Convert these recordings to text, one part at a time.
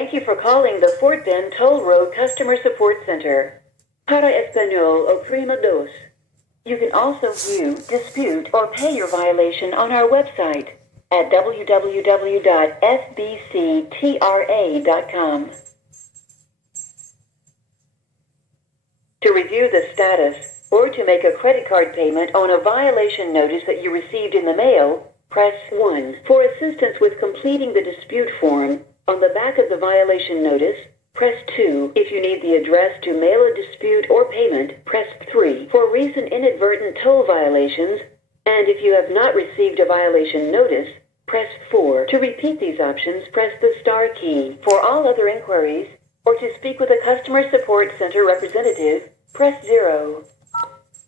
Thank you for calling the Fort Bend Toll Road Customer Support Center. Para Español, oprima dos. You can also view, dispute, or pay your violation on our website at www.fbctra.com. To review the status or to make a credit card payment on a violation notice that you received in the mail, press 1. For assistance with completing the dispute form on the back of the violation notice, press 2. If you need the address to mail a dispute or payment, press 3. For recent inadvertent toll violations, and if you have not received a violation notice, press 4. To repeat these options, press the star key. For all other inquiries, or to speak with a customer support center representative, press 0.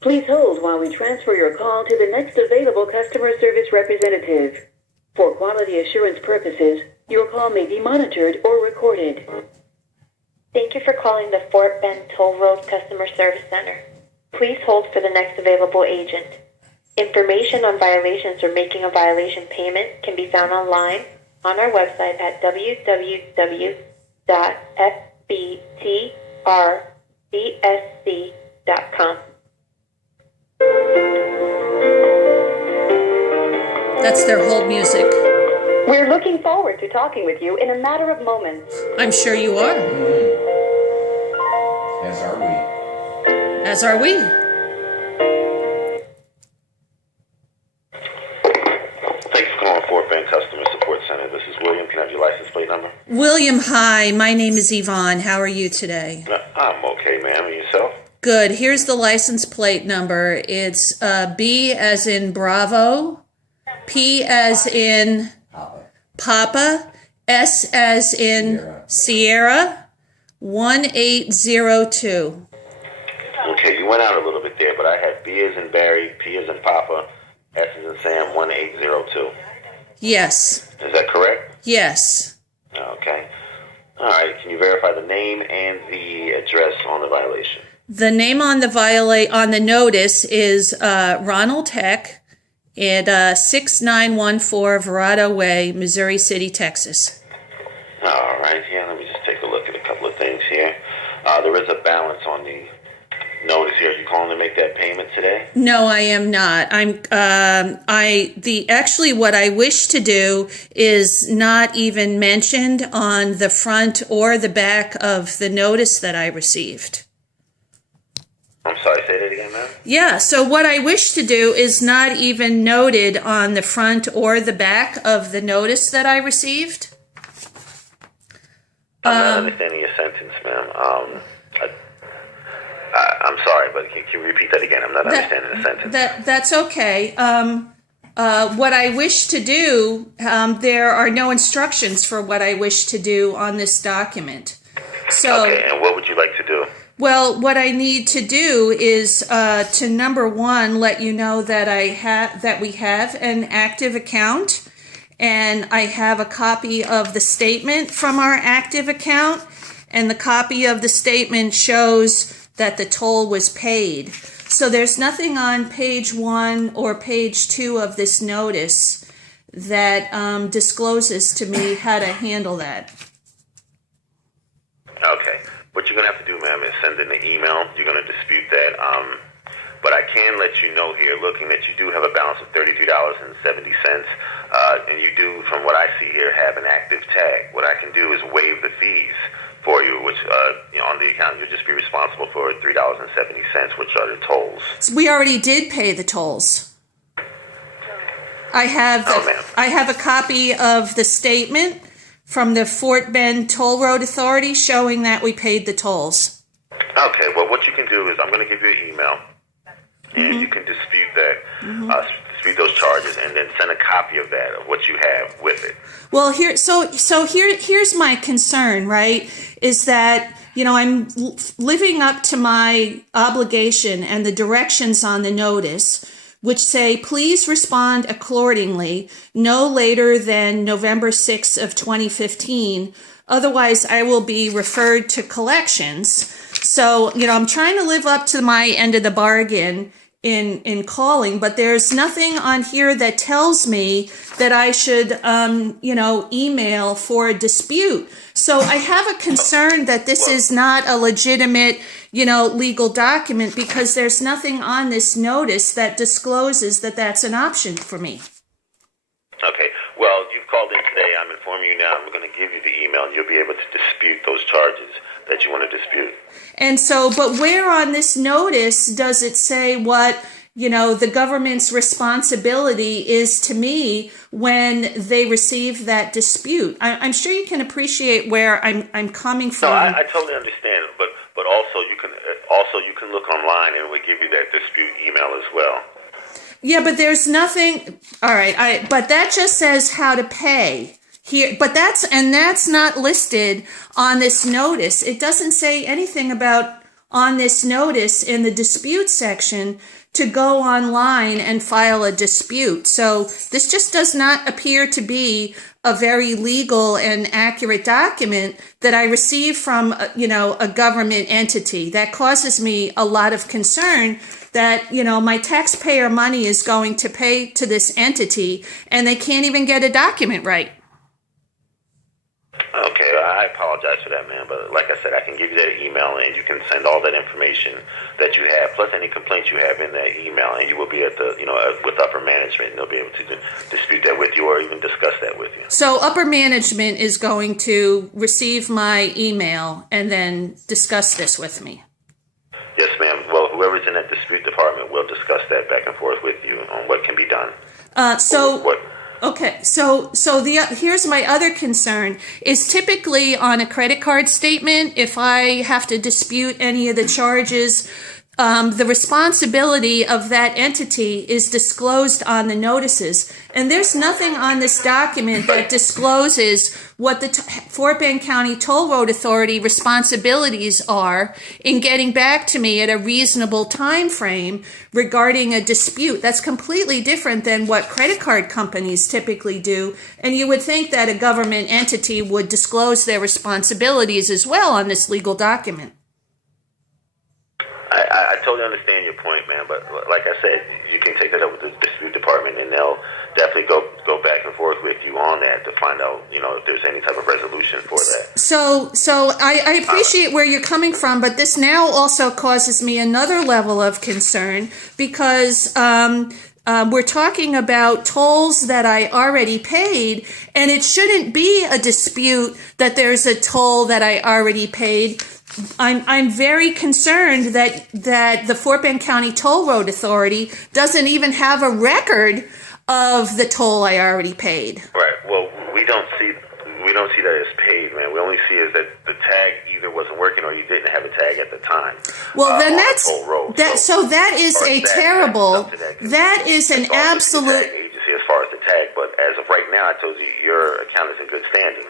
Please hold while we transfer your call to the next available customer service representative. For quality assurance purposes, your call may be monitored or recorded. Thank you for calling the Fort Bend Toll Road Customer Service Center. Please hold for the next available agent. Information on violations or making a violation payment can be found online on our website at www.fbctrabsc.com. That's their hold music. We're looking forward to talking with you in a matter of moments. I'm sure you are. As are we. As are we. Thanks for calling Fort Bend Customer Support Center. This is William. Can I have your license plate number? William, hi. My name is Yvonne. How are you today? I'm okay, ma'am. And yourself? Good. Here's the license plate number. It's B as in Bravo, P as in Papa, S as in Sierra, 1802. Okay, you went out a little bit there, but I had B as in Barry, P as in Papa, S as in Sam, 1802. Yes. Is that correct? Yes. Okay. All right. Can you verify the name and the address on the violation? The name on the notice is Ronald Heck at 6914 Verado Way, Missouri City, Texas. All right. Yeah, let me just take a look at a couple of things here. There is a balance on the notice here. Are you calling to make that payment today? No, I am not. Actually what I wish to do is not even mentioned on the front or the back of the notice that I received. I'm sorry, say that again, ma'am? Yeah, so what I wish to do is not even noted on the front or the back of the notice that I received. I'm not understanding your sentence, ma'am. I'm sorry, but can you repeat that again? I'm not understanding the sentence. That's okay. What I wish to do, there are no instructions for what I wish to do on this document. So, okay, and what would you like to do? Well, what I need to do is to number one, let you know that we have an active account, and I have a copy of the statement from our active account, and the copy of the statement shows that the toll was paid. So there's nothing on page 1 or page 2 of this notice that discloses to me how to handle that. Okay. What you're going to have to do, ma'am, is send in an email. You're going to dispute that. But I can let you know here, looking that you do have a balance of $33.70. And you do, from what I see here, have an active tag. What I can do is waive the fees for you, which on the account, you'll just be responsible for $3.70, which are the tolls. We already did pay the tolls. I have a copy of the statement from the Fort Bend Toll Road Authority showing that we paid the tolls. Okay, well, what you can do is I'm going to give you an email, and you can dispute that, dispute those charges, and then send a copy of that, of what you have with it. Well, here's my concern, right, is that, I'm living up to my obligation and the directions on the notice, which say, please respond accordingly, no later than November 6th of 2015. Otherwise, I will be referred to collections. So, I'm trying to live up to my end of the bargain, in calling, but there's nothing on here that tells me that I should, email for a dispute. So I have a concern that this is not a legitimate, legal document, because there's nothing on this notice that discloses that that's an option for me. Okay. Well, you've called in today. I'm informing you now. I'm going to give you the email, and you'll be able to dispute those charges that you want to dispute. And so, but where on this notice does it say what, the government's responsibility is to me when they receive that dispute? I'm sure you can appreciate where I'm coming from. No, I totally understand, but also you can look online, and we'll give you that dispute email as well. Yeah, but there's nothing. All right, but that just says how to pay here. But that's not listed on this notice. It doesn't say anything about on this notice in the dispute section to go online and file a dispute. So this just does not appear to be a very legal and accurate document that I receive from, a government entity. That causes me a lot of concern that, my taxpayer money is going to pay to this entity and they can't even get a document right. Okay, I apologize for that, man. But like I said, I can give you that email, and you can send all that information that you have, plus any complaints you have in that email, and you will be at the, with upper management, and they'll be able to dispute that with you or even discuss that with you. So upper management is going to receive my email and then discuss this with me. Yes, ma'am. Well, whoever's in that dispute department will discuss that back and forth with you on what can be done. Okay, so here's my other concern is typically on a credit card statement, if I have to dispute any of the charges, the responsibility of that entity is disclosed on the notices. And there's nothing on this document that discloses what the Fort Bend County Toll Road Authority responsibilities are in getting back to me at a reasonable time frame regarding a dispute. That's completely different than what credit card companies typically do. And you would think that a government entity would disclose their responsibilities as well on this legal document. I totally understand your point, man, but like I said, you can take that up with the dispute department, and they'll definitely go back and forth with you on that to find out, if there's any type of resolution for that. So I appreciate where you're coming from, but this now also causes me another level of concern because we're talking about tolls that I already paid, and it shouldn't be a dispute that there's a toll that I already paid. I'm very concerned that the Fort Bend County Toll Road Authority doesn't even have a record of the toll I already paid. Right. Well, we don't see that as paid, man. We only see is that the tag either wasn't working or you didn't have a tag at the time. Well, then that's toll road. So that is a terrible. That is an absolute agency as far as the tag. But as of right now, I told you your account is in good standing.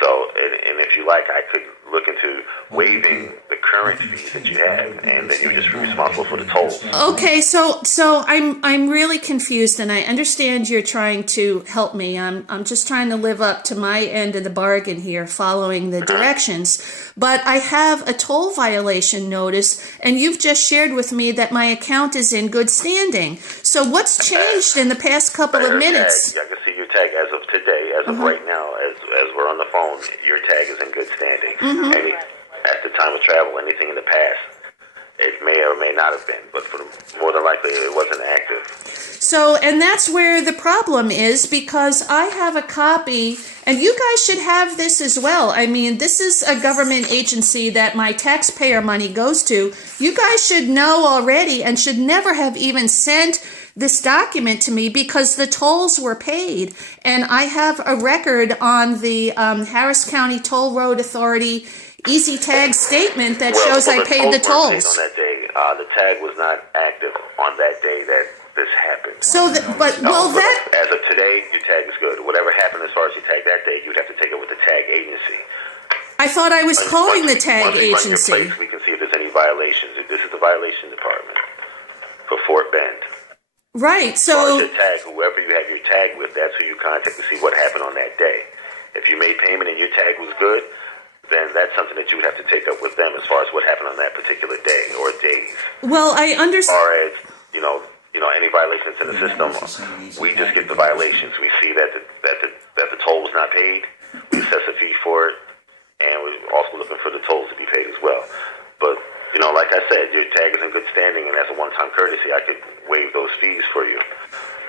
So, and if you like, I could look into waiving the current fees that you have, and then you're just responsible for the tolls. Okay, so I'm really confused, and I understand you're trying to help me. I'm just trying to live up to my end of the bargain here, following the directions. But I have a toll violation notice, and you've just shared with me that my account is in good standing. So what's changed in the past couple of minutes? I can see your tag as of today, as of right now, as we're on the phone. Your tag is in good standing. At the time of travel, anything in the past, it may or may not have been, but more than likely it wasn't active. So, and that's where the problem is, because I have a copy, and you guys should have this as well. I mean, this is a government agency that my taxpayer money goes to. You guys should know already and should never have even sent this document to me because the tolls were paid. And I have a record on the Harris County Toll Road Authority Easy Tag statement that shows I paid the tolls. On that day, the tag was not active on that day that this happened. So, as of today, your tag is good. Whatever happened as far as your tag that day, you'd have to take it with the tag agency. I thought I was calling the tag agency. Place, we can see if there's any violations. This is the violation department for Fort Bend. Right, so your tag, whoever you have your tag with, that's who you contact to see what happened on that day. If you made payment and your tag was good, then that's something that you would have to take up with them as far as what happened on that particular day or days. Well, I understand. As far as any violations in the system, we just get the violations. We see that the toll was not paid. We assess a fee for it, and we're also looking for the tolls to be paid as well. But like I said, your tag is in good standing, and as a one-time courtesy, I could waive those fees for you.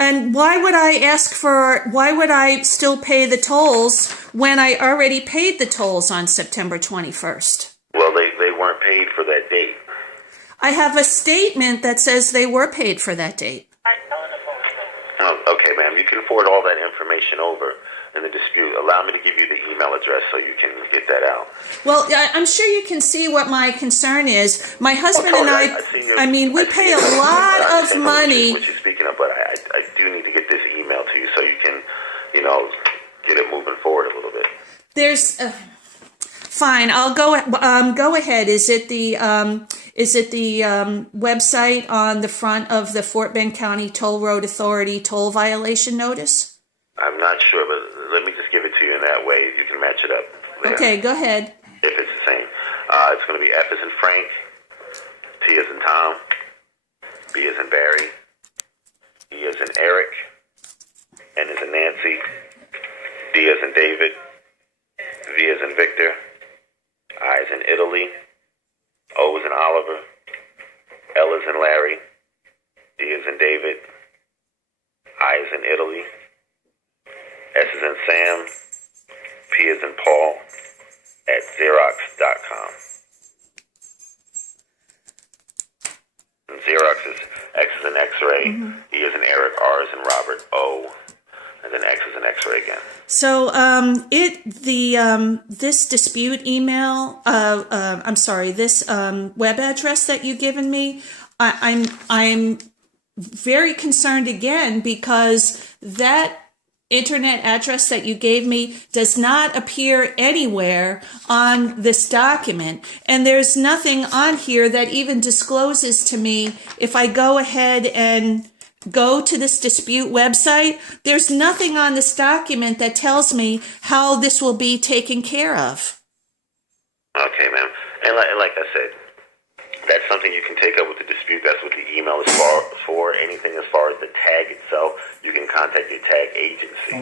And why would I still pay the tolls when I already paid the tolls on September 21st? Well, they weren't paid for that date. I have a statement that says they were paid for that date. Okay, ma'am. You can forward all that information over in the dispute. Allow me to give you the email address so you can get that out. Well, I'm sure you can see what my concern is. My husband and we pay a lot of money. What you're speaking of, but I do need to get this email to you so you can, get it moving forward a little bit. There's... Fine, I'll go ahead. Is it the website on the front of the Fort Bend County Toll Road Authority toll violation notice? I'm not sure, but let me just give it to you in that way. You can match it up there. Okay, go ahead. If it's the same. It's going to be F as in Frank, T as in Tom, B as in Barry, E as in Eric, N as in Nancy, D as in David, V as in Victor, I as in Italy, O as in Oliver, L as in Larry, D as in David, I as in Italy, S as in Sam, P as in Paul, at Xerox.com. And Xerox is X as in X-ray, E as in Eric, R as in Robert, O, and then X as in X-ray again. So this dispute email, this web address that you've given me, I'm very concerned again because that internet address that you gave me does not appear anywhere on this document. And there's nothing on here that even discloses to me if I go ahead and go to this dispute website, there's nothing on this document that tells me how this will be taken care of. Okay, ma'am. And like I said, that's something you can take up with the dispute. That's what the email is for. Anything as far as the tag itself, you can contact your tag agency.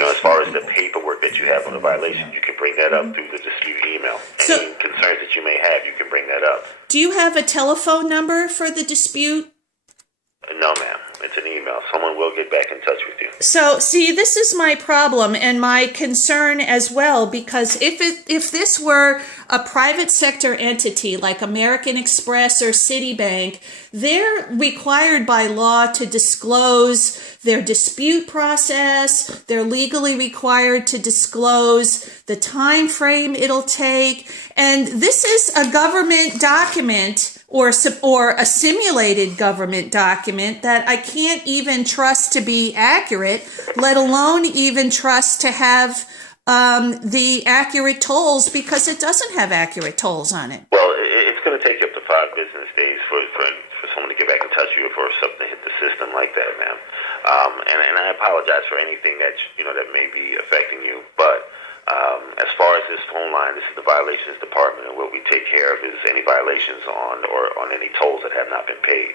As far as the paperwork that you have on the violation, you can bring that up through the dispute email. Any concerns that you may have, you can bring that up. Do you have a telephone number for the dispute? No, ma'am. It's an email. Someone will get back in touch with you. So, see, this is my problem and my concern as well, because if this were a private sector entity like American Express or Citibank, they're required by law to disclose their dispute process. They're legally required to disclose the time frame it'll take. And this is a government document or a simulated government document that I can't even trust to be accurate, let alone even trust to have the accurate tolls, because it doesn't have accurate tolls on it. Well, it's going to take up to 5 business days for someone to get back in touch with you or something to hit the system like that, ma'am. And I apologize for anything that that may be affecting you, but as far as this phone line, this is the violations department, and what we take care of is any violations on any tolls that have not been paid.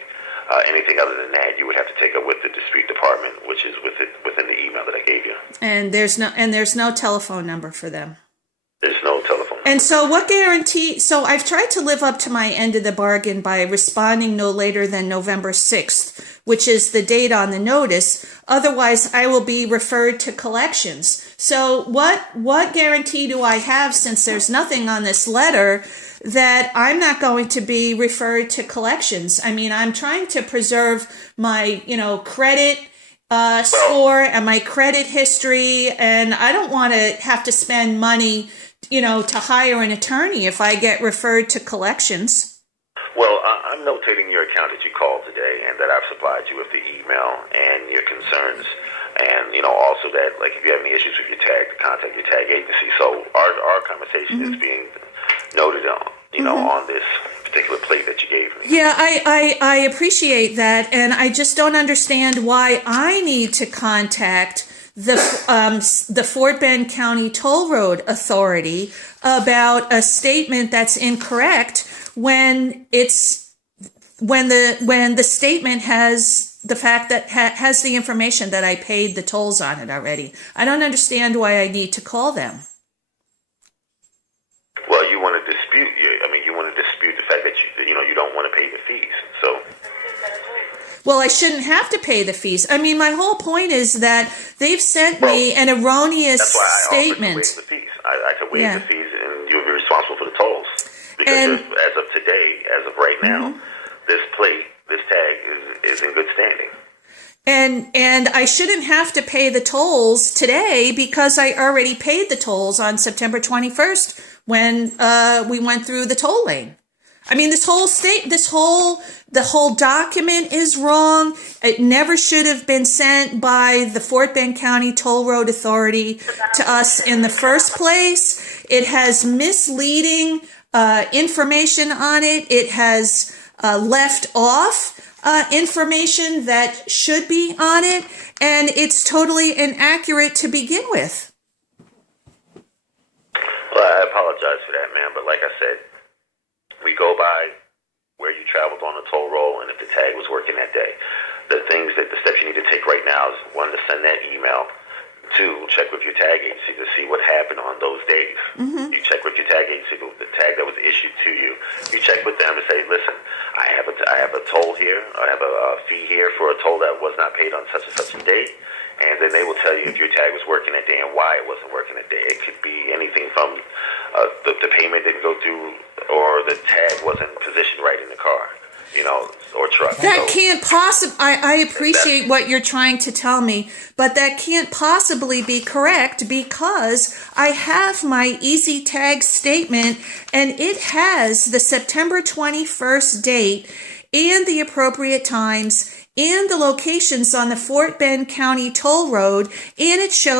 Anything other than that, you would have to take up with the dispute department, which is within the email that I gave you. And there's no telephone number for them. There's no telephone number. And so what guarantee? So I've tried to live up to my end of the bargain by responding no later than November 6th, which is the date on the notice. Otherwise, I will be referred to collections. So what guarantee do I have, since there's nothing on this letter, that I'm not going to be referred to collections? I mean, I'm trying to preserve my, credit score and my credit history, and I don't want to have to spend money, to hire an attorney if I get referred to collections. Well, I'm notating your account that you called today and that I've supplied you with the email and your concerns. And, also that, like, if you have any issues with your tag, to contact your tag agency. So our conversation is being noted on, on this particular plate that you gave me. Yeah, I appreciate that. And I just don't understand why I need to contact the Fort Bend County Toll Road Authority about a statement that's incorrect when it's when the statement has the fact that has the information that I paid the tolls on it already. I don't understand why I need to call them. Well, you want to dispute. You want to dispute the fact that you don't want to pay the fees. So. Well, I shouldn't have to pay the fees. I mean, my whole point is that they've sent me an erroneous statement. That's why I offered to waive the fees. I could waive the fees, and you'll be responsible for the tolls. Because as of today, as of right now, this tag is in good standing. And I shouldn't have to pay the tolls today because I already paid the tolls on September 21st when we went through the toll lane. I mean, the whole document is wrong. It never should have been sent by the Fort Bend County Toll Road Authority to us in the first place. It has misleading information on it. It has left off information that should be on it, and it's totally inaccurate to begin with. Well, I apologize for that, ma'am, but like I said, we go by where you traveled on the toll roll and if the tag was working that day. The steps you need to take right now is, one, to send that email. Two, check with your tag agency to see what happened on those days. You check with your tag agency, the tag that was issued to you. You check with them and say, listen, I have a toll here. I have a fee here for a toll that was not paid on such and such a date. And then they will tell you if your tag was working that day and why it wasn't working that day. It could be anything from the payment didn't go through, or the tag wasn't positioned right in the car, or truck. That can't possibly, I appreciate what you're trying to tell me, but that can't possibly be correct because I have my Easy Tag statement and it has the September 21st date and the appropriate times and the locations on the Fort Bend County Toll Road, and it shows